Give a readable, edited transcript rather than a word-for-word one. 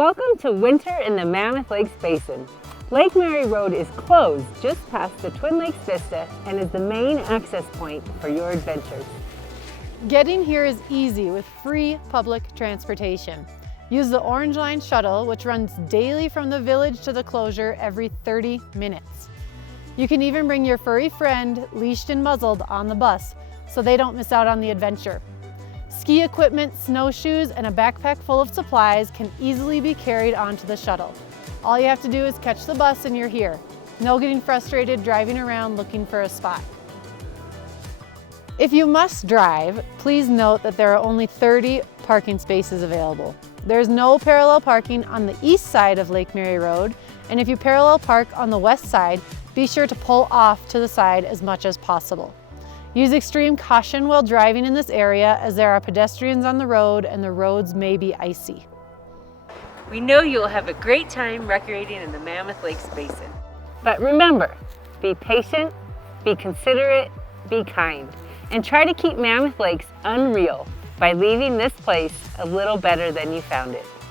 Welcome to winter in the Mammoth Lakes Basin. Lake Mary Road is closed just past the Twin Lakes Vista and is the main access point for your adventures. Getting here is easy with free public transportation. Use the Orange Line shuttle, which runs daily from the village to the closure every 30 minutes. You can even bring your furry friend, leashed and muzzled, on the bus so they don't miss out on the adventure. Ski equipment, snowshoes, and a backpack full of supplies can easily be carried onto the shuttle. All you have to do is catch the bus and you're here. No getting frustrated driving around looking for a spot. If you must drive, please note that there are only 30 parking spaces available. There's no parallel parking on the east side of Lake Mary Road, and if you parallel park on the west side, be sure to pull off to the side as much as possible. Use extreme caution while driving in this area, as there are pedestrians on the road and the roads may be icy. We know you'll have a great time recreating in the Mammoth Lakes Basin. But remember, be patient, be considerate, be kind, and try to keep Mammoth Lakes unreal by leaving this place a little better than you found it.